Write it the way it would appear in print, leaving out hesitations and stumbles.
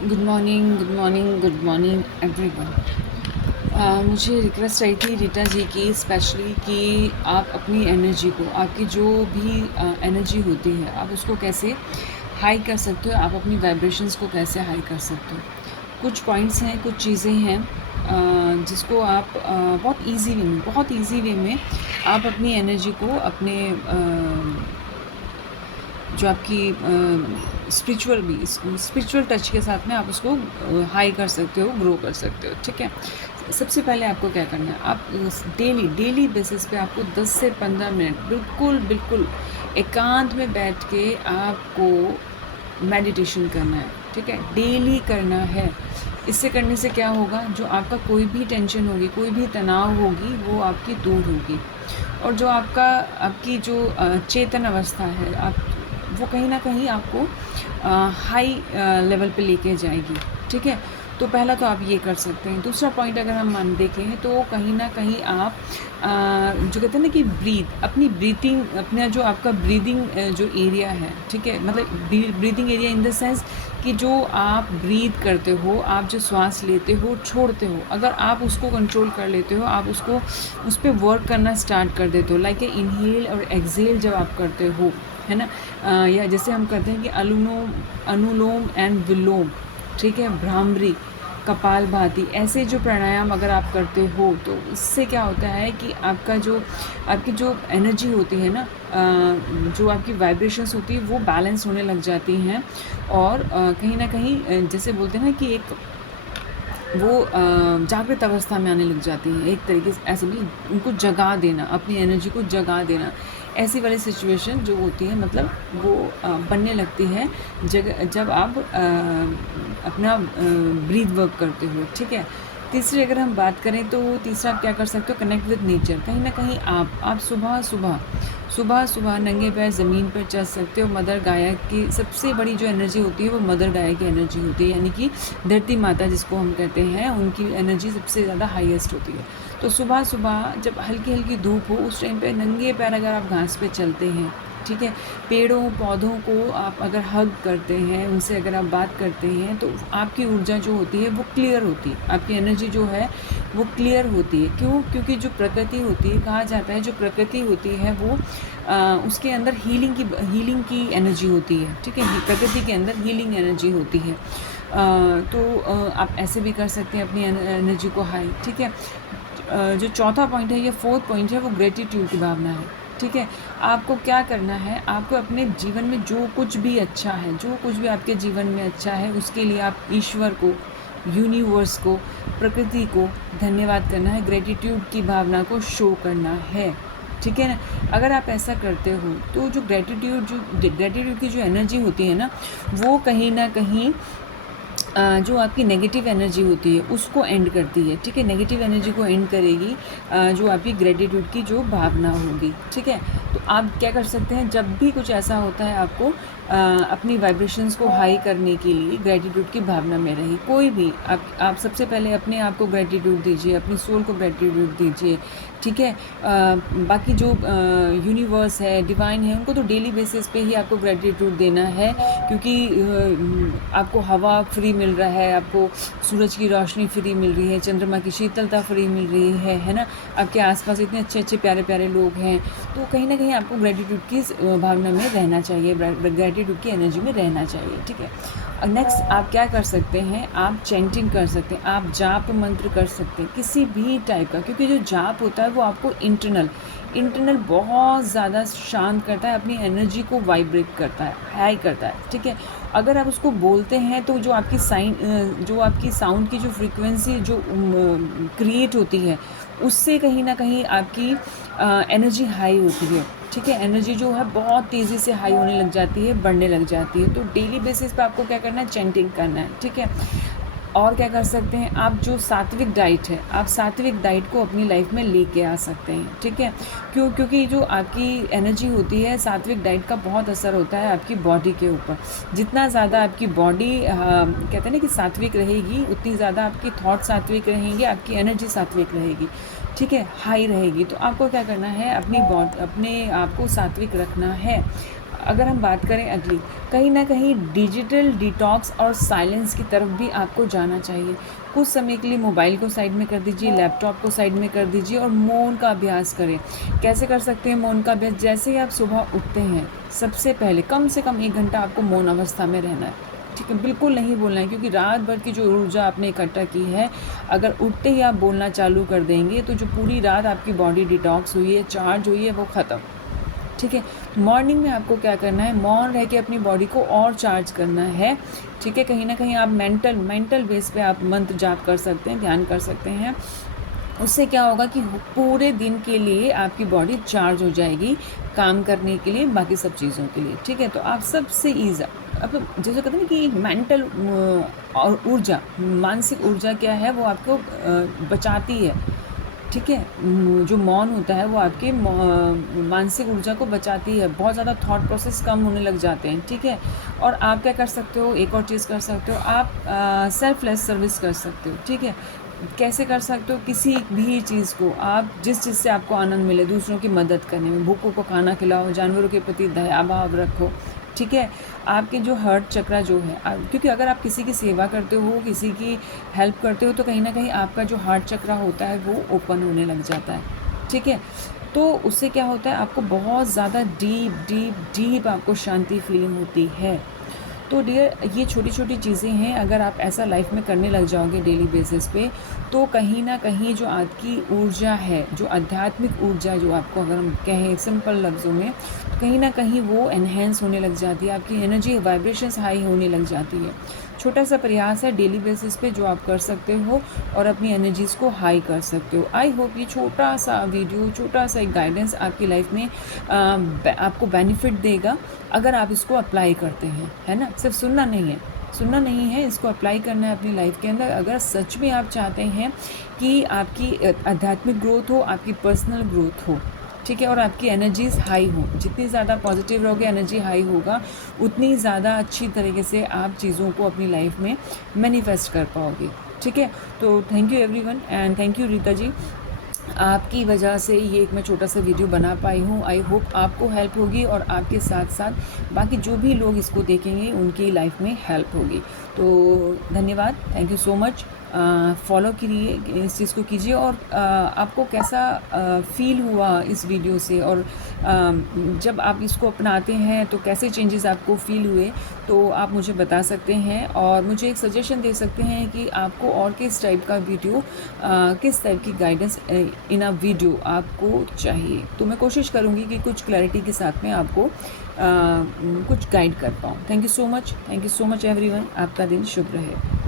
Good morning, good morning, good morning everyone. मुझे request आई थी रीटा जी की स्पेशली कि आप अपनी एनर्जी को, आपकी जो भी एनर्जी होती है, आप उसको कैसे हाई कर सकते हो, आप अपनी वाइब्रेशंस को कैसे हाई कर सकते हो। कुछ पॉइंट्स हैं, कुछ चीज़ें हैं जिसको आप बहुत इजी वे में आप अपनी एनर्जी को अपने जो आपकी स्पिरिचुअल टच के साथ में आप उसको हाई कर सकते हो, ग्रो कर सकते हो। ठीक है, सबसे पहले आपको क्या करना है, आप डेली बेसिस पे आपको 10 से 15 मिनट बिल्कुल बिल्कुल एकांत में बैठ के आपको मेडिटेशन करना है। ठीक है, डेली करना है। इससे करने से क्या होगा, जो आपका कोई भी टेंशन होगी, कोई भी तनाव होगी, वो आपकी दूर होगी। और जो आपकी जो चेतन अवस्था है, आप वो कहीं ना कहीं आपको हाई लेवल पे लेके जाएगी। ठीक है, तो पहला तो आप ये कर सकते हैं। दूसरा पॉइंट अगर हम मान देखें तो कहीं ना कहीं आप जो कहते हैं ना कि अपनी ब्रीथिंग, अपना जो आपका ब्रीदिंग जो एरिया है, ठीक है, मतलब breathing area in the sense कि जो आप ब्रीद करते हो, आप जो श्वास लेते हो छोड़ते हो, अगर आप उसको कंट्रोल कर लेते हो, आप उसको उस पर वर्क करना स्टार्ट कर देते हो, लाइक ए इनहेल और एक्सहेल जब आप करते हो, है ना, या जैसे हम करते हैं कि अनुलोम एंड विलोम, ठीक है, भ्रामरी, कपालभाति, ऐसे जो प्राणायाम अगर आप करते हो तो इससे क्या होता है कि आपकी जो एनर्जी होती है ना, जो आपकी वाइब्रेशंस होती है वो बैलेंस होने लग जाती हैं। और कहीं ना कहीं जैसे बोलते हैं ना कि एक वो जागृत अवस्था में आने लग जाती हैं, एक तरीके से ऐसे भी उनको जगा देना, अपनी एनर्जी को जगा देना, ऐसी वाली सिचुएशन जो होती है, मतलब वो बनने लगती है जब आप अपना ब्रीथ वर्क करते हो। ठीक है, तीसरी अगर हम बात करें तो तीसरा आप क्या कर सकते हो, कनेक्ट विद नेचर। कहीं ना कहीं आप सुबह नंगे पैर ज़मीन पर चल सकते हो। मदर गाया की सबसे बड़ी जो एनर्जी होती है वो मदर गाया की एनर्जी होती है, यानी कि धरती माता जिसको हम कहते हैं, उनकी एनर्जी सबसे ज़्यादा हाईएस्ट होती है। तो सुबह सुबह जब हल्की हल्की धूप हो, उस टाइम पे नंगे पैर अगर आप घास पे चलते हैं, ठीक है, पेड़ों पौधों को आप अगर हग करते हैं, उनसे अगर आप बात करते हैं, तो आपकी ऊर्जा जो होती है वो क्लियर होती है, आपकी एनर्जी जो है वो क्लियर होती है। क्यों? क्योंकि जो प्रकृति होती है, कहा जाता है जो प्रकृति होती है वो उसके अंदर हीलिंग की एनर्जी होती है। ठीक है, प्रकृति के अंदर हीलिंग एनर्जी होती है। आप ऐसे भी कर सकते हैं अपनी एनर्जी को हाई। ठीक है, जो चौथा पॉइंट है, ये फोर्थ पॉइंट है, वो ग्रेटिट्यूड की भावना है। ठीक है, आपको क्या करना है, आपको अपने जीवन में जो कुछ भी अच्छा है, जो कुछ भी आपके जीवन में अच्छा है, उसके लिए आप ईश्वर को, यूनिवर्स को, प्रकृति को धन्यवाद करना है, ग्रेटिट्यूड की भावना को शो करना है। ठीक है ना, अगर आप ऐसा करते हो तो जो ग्रेटिट्यूड की जो एनर्जी होती है ना, वो कहीं ना कहीं जो आपकी नेगेटिव एनर्जी होती है उसको एंड करती है। ठीक है, नेगेटिव एनर्जी को एंड करेगी जो आपकी ग्रेटिट्यूड की जो भावना होगी। ठीक है, तो आप क्या कर सकते हैं, जब भी कुछ ऐसा होता है, आपको अपनी वाइब्रेशंस को हाई करने के लिए ग्रेटिट्यूड की भावना में रही। कोई भी आप सबसे पहले अपने आप को ग्रेटिट्यूड दीजिए, अपनी सोल को ग्रेटिट्यूड दीजिए। ठीक है, बाकी जो यूनिवर्स है, डिवाइन है, उनको तो डेली बेसिस पे ही आपको ग्रेटिट्यूड देना है, क्योंकि आपको हवा फ्री मिल रहा है, आपको सूरज की रोशनी फ्री मिल रही है, चंद्रमा की शीतलता फ्री मिल रही है ना, आपके आसपास इतने अच्छे अच्छे प्यारे प्यारे लोग हैं, तो कहीं ना कहीं आपको ग्रेटिट्यूड की भावना में रहना चाहिए, ग्रेटिट्यूड की एनर्जी में रहना चाहिए। ठीक है, नेक्स्ट आप क्या कर सकते हैं, आप चैंटिंग कर सकते हैं, आप जाप मंत्र कर सकते हैं, किसी भी टाइप का, क्योंकि जो जाप होता है वो आपको इंटरनल बहुत ज़्यादा शांत करता है, अपनी एनर्जी को वाइब्रेट करता है, हाई करता है। ठीक है, अगर आप उसको बोलते हैं तो जो आपकी साउंड की जो फ्रीक्वेंसी जो क्रिएट होती है, उससे कहीं ना कहीं आपकी एनर्जी हाई होती है। ठीक है, एनर्जी जो है बहुत तेज़ी से हाई होने लग जाती है, बढ़ने लग जाती है। तो डेली बेसिस पे आपको क्या करना है, चैंटिंग करना है। ठीक है, और क्या कर सकते हैं, आप जो सात्विक डाइट है, आप सात्विक डाइट को अपनी लाइफ में लेके आ सकते हैं। ठीक है, क्योंकि जो आपकी एनर्जी होती है, सात्विक डाइट का बहुत असर होता है आपकी बॉडी के ऊपर। जितना ज़्यादा आपकी बॉडी कहते हैं ना कि सात्विक रहेगी, उतनी ज़्यादा आपकी थॉट सात्विक रहेंगे, आपकी एनर्जी सात्विक रहेगी। ठीक है, हाई रहेगी। तो आपको क्या करना है, अपने आप को सात्विक रखना है। अगर हम बात करें अगली, कहीं ना कहीं डिजिटल डिटॉक्स और साइलेंस की तरफ भी आपको जाना चाहिए। कुछ समय के लिए मोबाइल को साइड में कर दीजिए, लैपटॉप को साइड में कर दीजिए और मौन का अभ्यास करें। कैसे कर सकते हैं मौन का अभ्यास? जैसे ही आप सुबह उठते हैं, सबसे पहले कम से कम 1 घंटा आपको मौन अवस्था में रहना है, ठीक है? बिल्कुल नहीं बोलना है, क्योंकि रात भर की जो ऊर्जा आपने इकट्ठा की है, अगर उठते ही आप बोलना चालू कर देंगे तो जो पूरी रात आपकी बॉडी डिटॉक्स हुई है, चार्ज हुई है, वो ख़त्म, ठीक है? मॉर्निंग में आपको क्या करना है? मौन रह के अपनी बॉडी को और चार्ज करना है, ठीक है? कहीं ना कहीं आप मेंटल बेस पे आप मंत्र जाप कर सकते हैं, ध्यान कर सकते हैं। उससे क्या होगा कि पूरे दिन के लिए आपकी बॉडी चार्ज हो जाएगी काम करने के लिए, बाकी सब चीज़ों के लिए, ठीक है? तो आप सबसे ईज़, अब जैसे कहते हैं ना कि मेंटल और ऊर्जा, मानसिक ऊर्जा क्या है, वो आपको बचाती है, ठीक है? जो मौन होता है वो आपके मानसिक ऊर्जा को बचाती है, बहुत ज़्यादा थॉट प्रोसेस कम होने लग जाते हैं, ठीक है? और आप क्या कर सकते हो, एक और चीज़ कर सकते हो, आप सेल्फलेस सर्विस कर सकते हो, ठीक है? कैसे कर सकते हो? किसी भी चीज़ को आप, जिस चीज़ से आपको आनंद मिले, दूसरों की मदद करने में, भूखों को खाना खिलाओ, जानवरों के प्रति दया भाव रखो, ठीक है? आपके जो हार्ट चक्रा जो है, क्योंकि अगर आप किसी की सेवा करते हो, किसी की हेल्प करते हो, तो कहीं ना कहीं आपका जो हार्ट चक्रा होता है वो ओपन होने लग जाता है, ठीक है? तो उससे क्या होता है, आपको बहुत ज़्यादा डीप डीप डीप आपको शांति फीलिंग होती है। तो डियर, ये छोटी छोटी चीज़ें हैं, अगर आप ऐसा लाइफ में करने लग जाओगे डेली बेसिस पे, तो कहीं ना कहीं जो आपकी ऊर्जा है, जो आध्यात्मिक ऊर्जा जो आपको अगर हम कहें सिंपल लफ्ज़ों में, तो कहीं ना कहीं वो एनहेंस होने लग जाती है, आपकी एनर्जी वाइब्रेशंस हाई होने लग जाती है। छोटा सा प्रयास है डेली बेसिस पे जो आप कर सकते हो और अपनी एनर्जीज़ को हाई कर सकते हो। आई होप ये छोटा सा वीडियो, छोटा सा एक गाइडेंस आपकी लाइफ में आपको बेनिफिट देगा, अगर आप इसको अप्लाई करते हैं, है ना? सिर्फ सुनना नहीं है, इसको अप्लाई करना है अपनी लाइफ के अंदर। अगर सच में आप चाहते हैं कि आपकी आध्यात्मिक ग्रोथ हो, आपकी पर्सनल ग्रोथ हो, ठीक है, और आपकी एनर्जीज़ हाई हो, जितनी ज़्यादा पॉजिटिव रहोगे, एनर्जी हाई होगा, उतनी ज़्यादा अच्छी तरीके से आप चीज़ों को अपनी लाइफ में मैनिफेस्ट कर पाओगे, ठीक है? तो thank you everyone and thank you Rita ji, आपकी वजह से ये एक मैं छोटा सा वीडियो बना पाई हूँ। आई होप आपको हेल्प होगी और आपके साथ साथ बाकी जो भी लोग इसको देखेंगे उनकी लाइफ में हेल्प होगी। तो धन्यवाद, thank you so much. Follow करिए, इस चीज़ को कीजिए, और आपको कैसा फ़ील हुआ इस वीडियो से, और जब आप इसको अपनाते हैं तो कैसे चेंजेस आपको फ़ील हुए, तो आप मुझे बता सकते हैं और मुझे एक सजेशन दे सकते हैं कि आपको और किस टाइप का वीडियो, किस टाइप की गाइडेंस इन अ वीडियो आपको चाहिए। तो मैं कोशिश करूँगी कि कुछ क्लैरिटी के साथ में आपको कुछ गाइड कर पाऊँ। Thank you so much everyone. आपका दिन शुभ रहे।